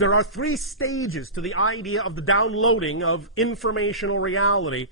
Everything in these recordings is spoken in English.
There are three stages to the idea of the downloading of informational reality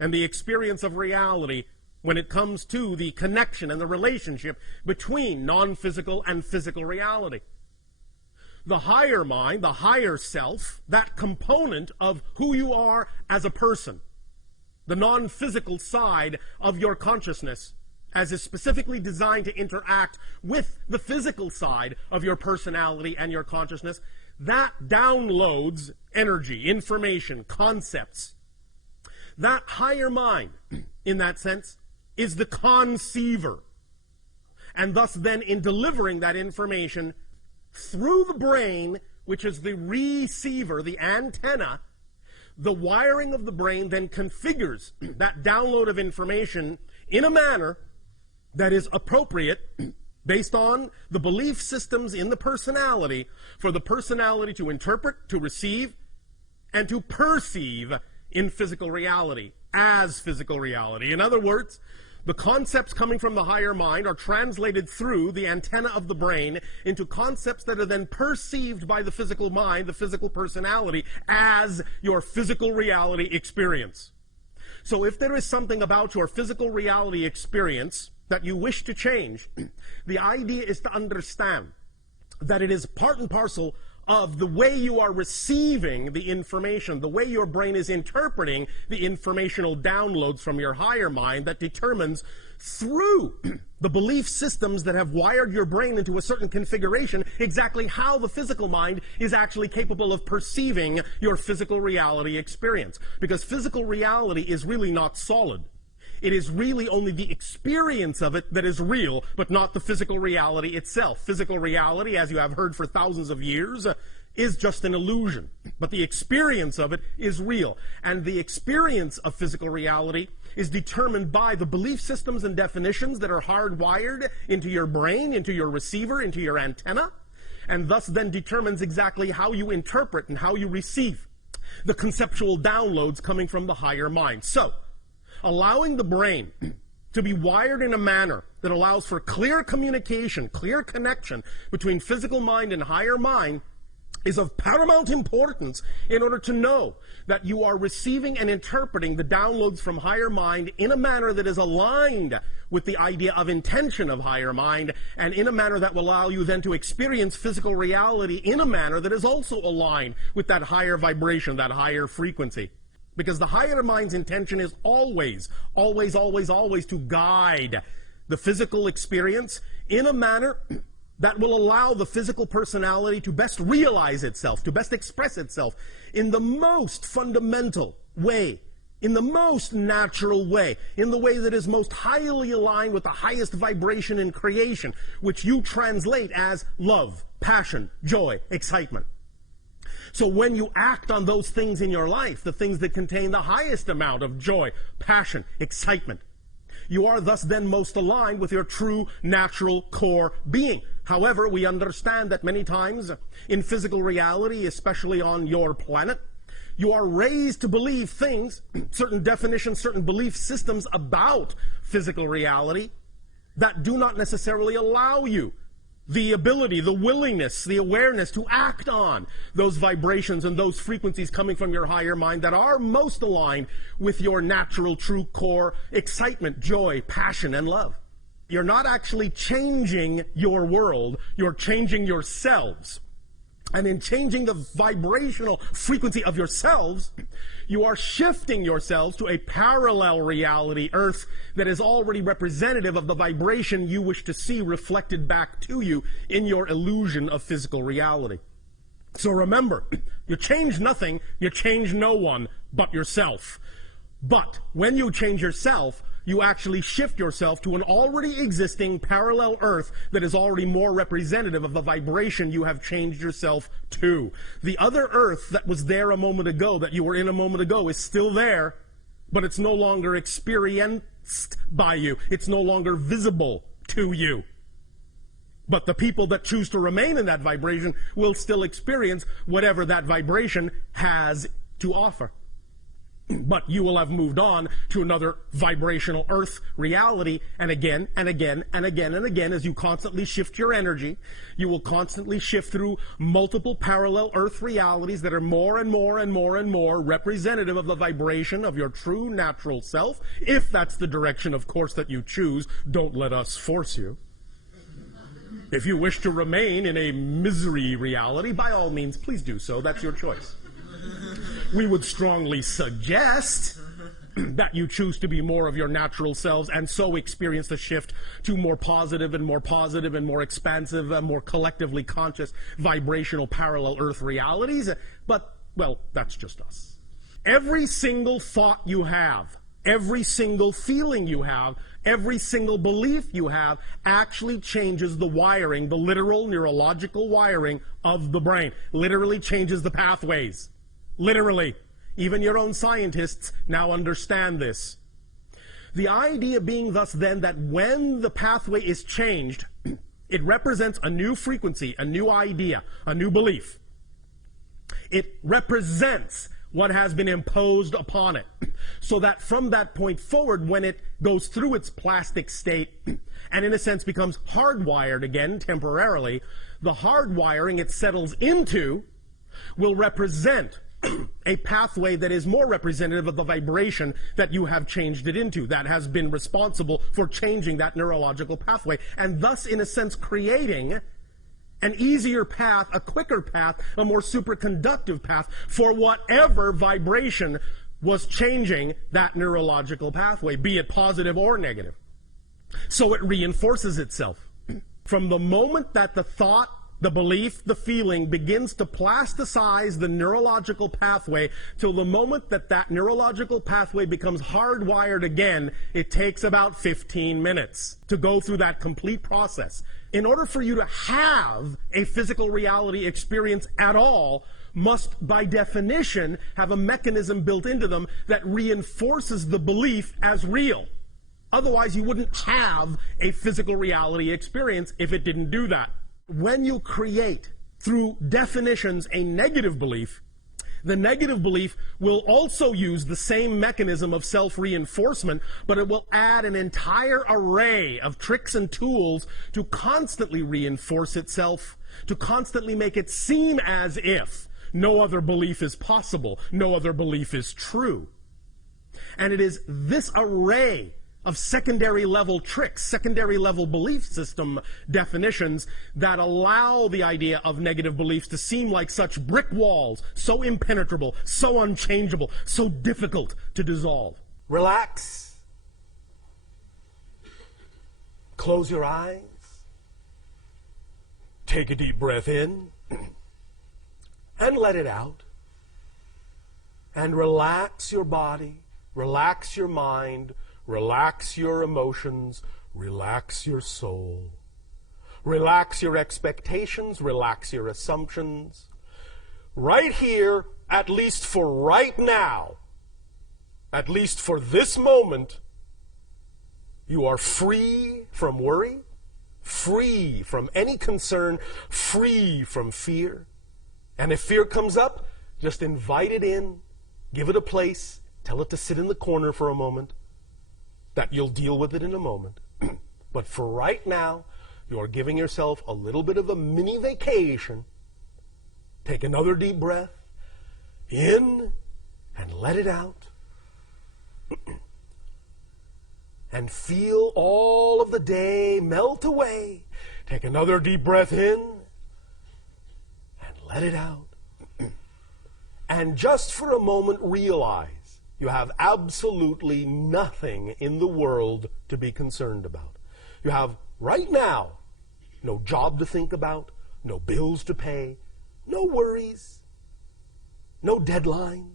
and the experience of reality when it comes to the connection and the relationship between non-physical and physical reality. The higher mind, the higher self, that component of who you are as a person, the non-physical side of your consciousness, as is specifically designed to interact with the physical side of your personality and your consciousness, that downloads energy, information, concepts. That higher mind, in that sense, is the conceiver. And thus then, in delivering that information through the brain, which is the receiver, the antenna, the wiring of the brain then configures that download of information in a manner that is appropriate based on the belief systems in the personality for the personality to interpret, to receive, and to perceive in physical reality, as physical reality. In other words, the concepts coming from the higher mind are translated through the antenna of the brain into concepts that are then perceived by the physical mind, the physical personality, as your physical reality experience. So if there is something about your physical reality experience that you wish to change, the idea is to understand that it is part and parcel of the way you are receiving the information, the way your brain is interpreting the informational downloads from your higher mind that determines through the belief systems that have wired your brain into a certain configuration exactly how the physical mind is actually capable of perceiving your physical reality experience. Because physical reality is really not solid. It is really only the experience of it that is real, but not the physical reality itself. Physical reality, as you have heard for thousands of years, is just an illusion. But the experience of it is real. And the experience of physical reality is determined by the belief systems and definitions that are hardwired into your brain, into your receiver, into your antenna, and thus then determines exactly how you interpret and how you receive the conceptual downloads coming from the higher mind. So, allowing the brain to be wired in a manner that allows for clear communication, clear connection between physical mind and higher mind is of paramount importance in order to know that you are receiving and interpreting the downloads from higher mind in a manner that is aligned with the idea of intention of higher mind, and in a manner that will allow you then to experience physical reality in a manner that is also aligned with that higher vibration, that higher frequency. Because the higher mind's intention is always, always, always, always to guide the physical experience in a manner that will allow the physical personality to best realize itself, to best express itself in the most fundamental way, in the most natural way, in the way that is most highly aligned with the highest vibration in creation, which you translate as love, passion, joy, excitement. So when you act on those things in your life, the things that contain the highest amount of joy, passion, excitement, you are thus then most aligned with your true natural core being. However, we understand that many times in physical reality, especially on your planet, you are raised to believe things, certain definitions, certain belief systems about physical reality that do not necessarily allow you the ability, the willingness, the awareness to act on those vibrations and those frequencies coming from your higher mind that are most aligned with your natural true core excitement, joy, passion, and love. You're not actually changing your world, you're changing yourselves. And in changing the vibrational frequency of yourselves, you are shifting yourselves to a parallel reality, Earth, that is already representative of the vibration you wish to see reflected back to you in your illusion of physical reality. So remember, you change nothing, you change no one but yourself. But when you change yourself, you actually shift yourself to an already existing parallel Earth that is already more representative of the vibration you have changed yourself to. The other Earth that was there a moment ago, that you were in a moment ago, is still there, but it's no longer experienced by you. It's no longer visible to you. But the people that choose to remain in that vibration will still experience whatever that vibration has to offer. But you will have moved on to another vibrational earth reality, and again and again and again and again, as you constantly shift your energy, you will constantly shift through multiple parallel earth realities that are more and more and more and more representative of the vibration of your true natural self, if that's the direction, of course, that you choose. Don't let us force you. If you wish to remain in a misery reality, by all means, please do so. That's your choice. We would strongly suggest that you choose to be more of your natural selves and so experience the shift to more positive and more positive and more expansive and more collectively conscious vibrational parallel earth realities. But, well, that's just us. Every single thought you have, every single feeling you have, every single belief you have actually changes the wiring, the literal neurological wiring of the brain. Literally changes the pathways. Literally. Even your own scientists now understand this. The idea being thus then that when the pathway is changed, it represents a new frequency, a new idea, a new belief. It represents what has been imposed upon it. So that from that point forward, when it goes through its plastic state and in a sense becomes hardwired again temporarily, the hardwiring it settles into will represent a pathway that is more representative of the vibration that you have changed it into, that has been responsible for changing that neurological pathway, and thus, in a sense, creating an easier path, a quicker path, a more superconductive path for whatever vibration was changing that neurological pathway, be it positive or negative. So it reinforces itself. From the moment that the thought, the belief, the feeling begins to plasticize the neurological pathway, till the moment that that neurological pathway becomes hardwired again, it takes about 15 minutes to go through that complete process. In order for you to have a physical reality experience at all, must by definition have a mechanism built into them that reinforces the belief as real. Otherwise, you wouldn't have a physical reality experience if it didn't do that. When you create, through definitions, a negative belief, the negative belief will also use the same mechanism of self-reinforcement, but it will add an entire array of tricks and tools to constantly reinforce itself, to constantly make it seem as if no other belief is possible, no other belief is true. And it is this array of secondary level tricks, secondary level belief system definitions that allow the idea of negative beliefs to seem like such brick walls, so impenetrable, so unchangeable, so difficult to dissolve. Relax. Close your eyes. Take a deep breath in and let it out. And relax your body, relax your mind, relax your emotions, relax your soul. Relax your expectations, relax your assumptions. Right here, at least for right now, at least for this moment, you are free from worry, free from any concern, free from fear. And if fear comes up, just invite it in, give it a place, tell it to sit in the corner for a moment, that you'll deal with it in a moment. But for right now, you're giving yourself a little bit of a mini vacation. Take another deep breath in and let it out. And feel all of the day melt away. Take another deep breath in and let it out. And just for a moment realize you have absolutely nothing in the world to be concerned about. You have, right now, no job to think about, no bills to pay, no worries, no deadlines.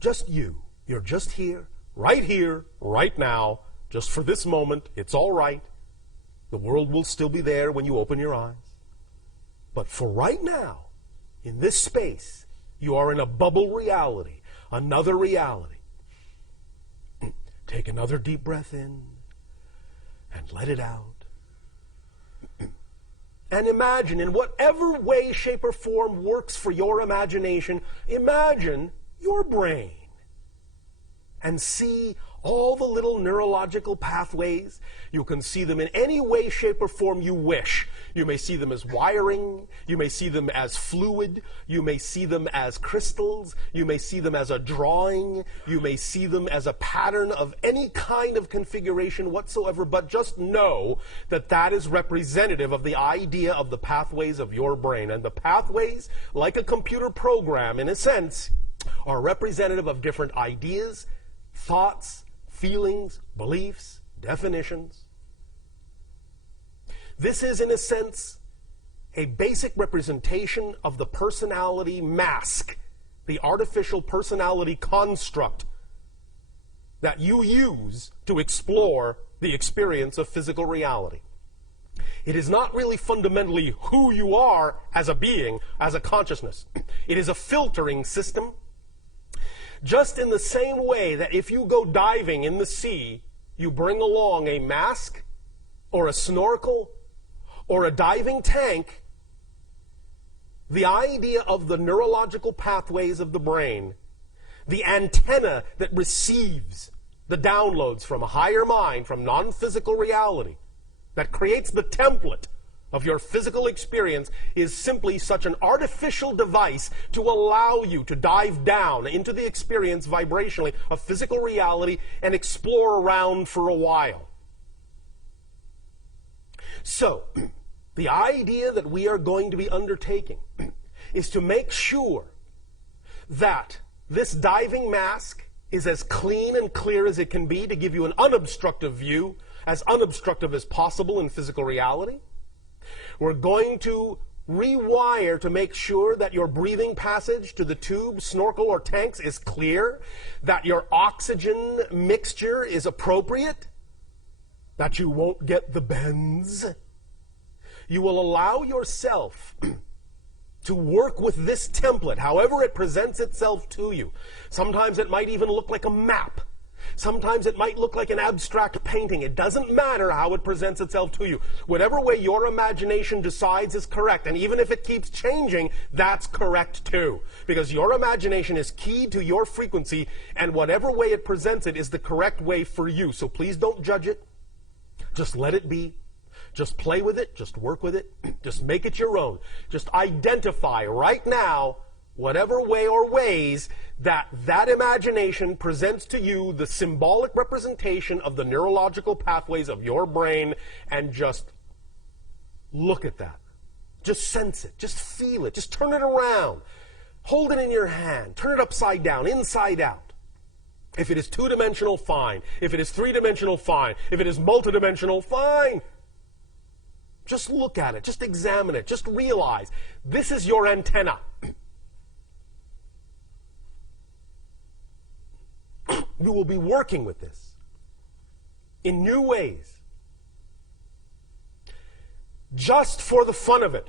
Just you. You're just here, right now, just for this moment. It's all right. The world will still be there when you open your eyes. But for right now, in this space, you are in a bubble reality. Another reality. Take another deep breath in and let it out. And imagine, in whatever way, shape, or form works for your imagination, imagine your brain and see all the little neurological pathways. You can see them in any way, shape, or form you wish. You may see them as wiring. You may see them as fluid. You may see them as crystals. You may see them as a drawing. You may see them as a pattern of any kind of configuration whatsoever, but just know that that is representative of the idea of the pathways of your brain. And the pathways, like a computer program in a sense, are representative of different ideas, thoughts, feelings, beliefs, definitions. This is, in a sense, a basic representation of the personality mask, the artificial personality construct that you use to explore the experience of physical reality. It is not really fundamentally who you are as a being, as a consciousness. It is a filtering system. Just in the same way that if you go diving in the sea, you bring along a mask or a snorkel or a diving tank, the idea of the neurological pathways of the brain, the antenna that receives the downloads from a higher mind, from non-physical reality, that creates the template of your physical experience, is simply such an artificial device to allow you to dive down into the experience vibrationally of physical reality and explore around for a while. So, the idea that we are going to be undertaking is to make sure that this diving mask is as clean and clear as it can be to give you an unobstructive view, as unobstructive as possible in physical reality. We're going to rewire to make sure that your breathing passage to the tube, snorkel, or tanks is clear, that your oxygen mixture is appropriate, that you won't get the bends. You will allow yourself to work with this template, however it presents itself to you. Sometimes it might even look like a map. Sometimes it might look like an abstract painting. It doesn't matter how it presents itself to you. Whatever way your imagination decides is correct, and even if it keeps changing, that's correct too. Because your imagination is keyed to your frequency, and whatever way it presents it is the correct way for you. So please don't judge it. Just let it be. Just play with it. Just work with it. Just make it your own. Just identify right now whatever way or ways that imagination presents to you the symbolic representation of the neurological pathways of your brain, and just look at that. Just sense it. Just feel it. Just turn it around. Hold it in your hand. Turn it upside down, inside out. If it is two-dimensional, fine. If it is three-dimensional, fine. If it is multidimensional, fine. Just look at it. Just examine it. Just realize this is your antenna. You will be working with this in new ways. Just for the fun of it,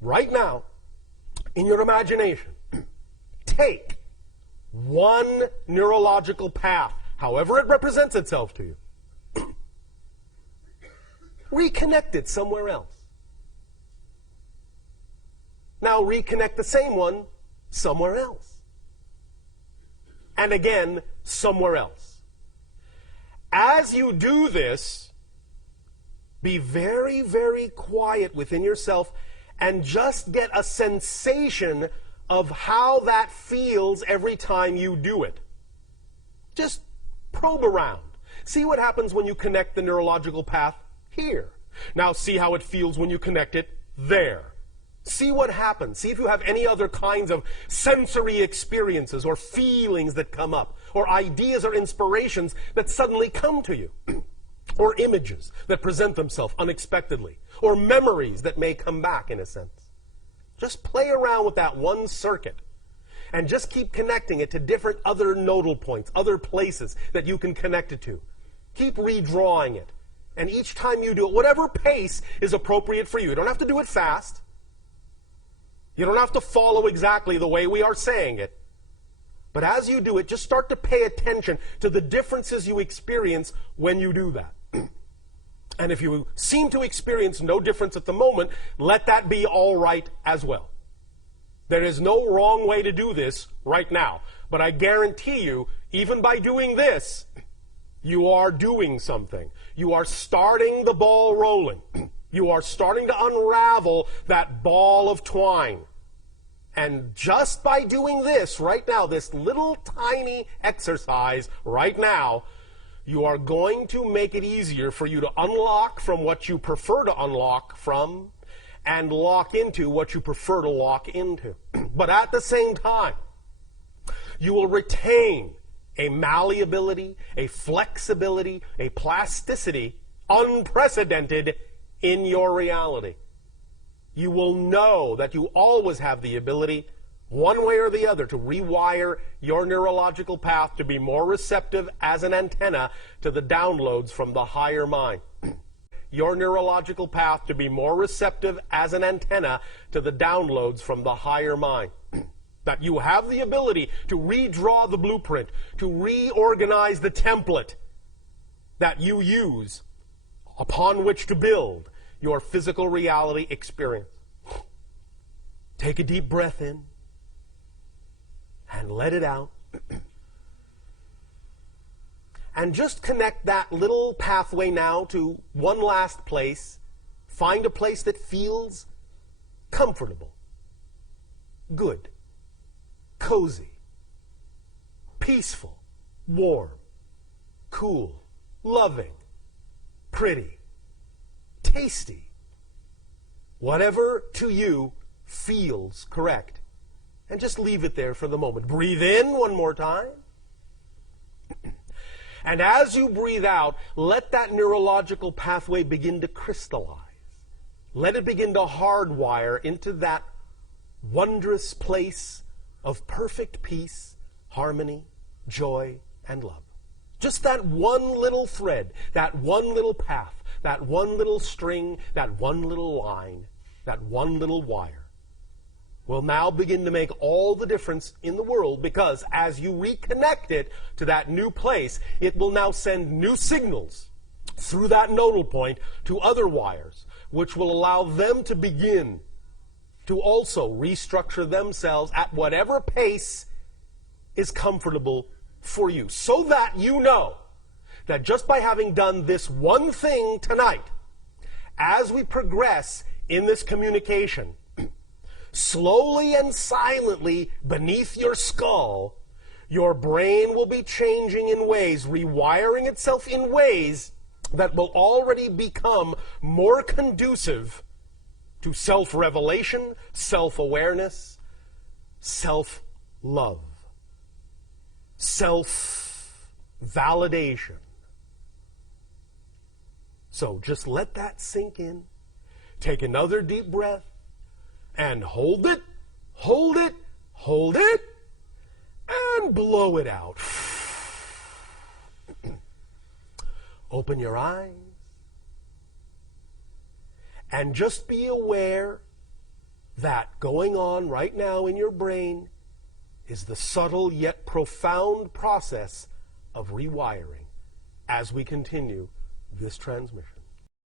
right now, in your imagination, take one neurological path, however it represents itself to you, reconnect it somewhere else. Now reconnect the same one somewhere else. And again, somewhere else. As you do this, be very, very quiet within yourself and just get a sensation of how that feels every time you do it. Just probe around. See what happens when you connect the neurological path here. Now see how it feels when you connect it there. See what happens. See if you have any other kinds of sensory experiences or feelings that come up, or ideas or inspirations that suddenly come to you, or images that present themselves unexpectedly, or memories that may come back in a sense. Just play around with that one circuit and just keep connecting it to different other nodal points, other places that you can connect it to. Keep redrawing it. And each time you do it, whatever pace is appropriate for you. You don't have to do it fast. You don't have to follow exactly the way we are saying it. But as you do it, just start to pay attention to the differences you experience when you do that. And if you seem to experience no difference at the moment, let that be all right as well. There is no wrong way to do this right now. But I guarantee you, even by doing this, you are doing something. You are starting the ball rolling. You are starting to unravel that ball of twine. And just by doing this right now, this little tiny exercise right now, you are going to make it easier for you to unlock from what you prefer to unlock from and lock into what you prefer to lock into. But at the same time, you will retain a malleability, a flexibility, a plasticity unprecedented in your reality. You will know that you always have the ability, one way or the other, to rewire your neurological path to be more receptive as an antenna to the downloads from the higher mind. Your neurological path to be more receptive as an antenna to the downloads from the higher mind. That you have the ability to redraw the blueprint, to reorganize the template that you use upon which to build your physical reality experience. Take a deep breath in and let it out. And just connect that little pathway now to one last place. Find a place that feels comfortable, good, cozy, peaceful, warm, cool, loving, pretty, tasty. Whatever to you feels correct. And just leave it there for the moment. Breathe in one more time. And as you breathe out, let that neurological pathway begin to crystallize. Let it begin to hardwire into that wondrous place of perfect peace, harmony, joy, and love. Just that one little thread, that one little path, that one little string, that one little line, that one little wire will now begin to make all the difference in the world, because as you reconnect it to that new place, it will now send new signals through that nodal point to other wires, which will allow them to begin to also restructure themselves at whatever pace is comfortable for you, so that you know that just by having done this one thing tonight, as we progress in this communication, slowly and silently beneath your skull, your brain will be changing in ways, rewiring itself in ways that will already become more conducive to self-revelation, self-awareness, self-love, self-validation. So just let that sink in. Take another deep breath. And hold it, hold it, hold it, and blow it out. Open your eyes. And just be aware that going on right now in your brain is the subtle yet profound process of rewiring as we continue this transmission.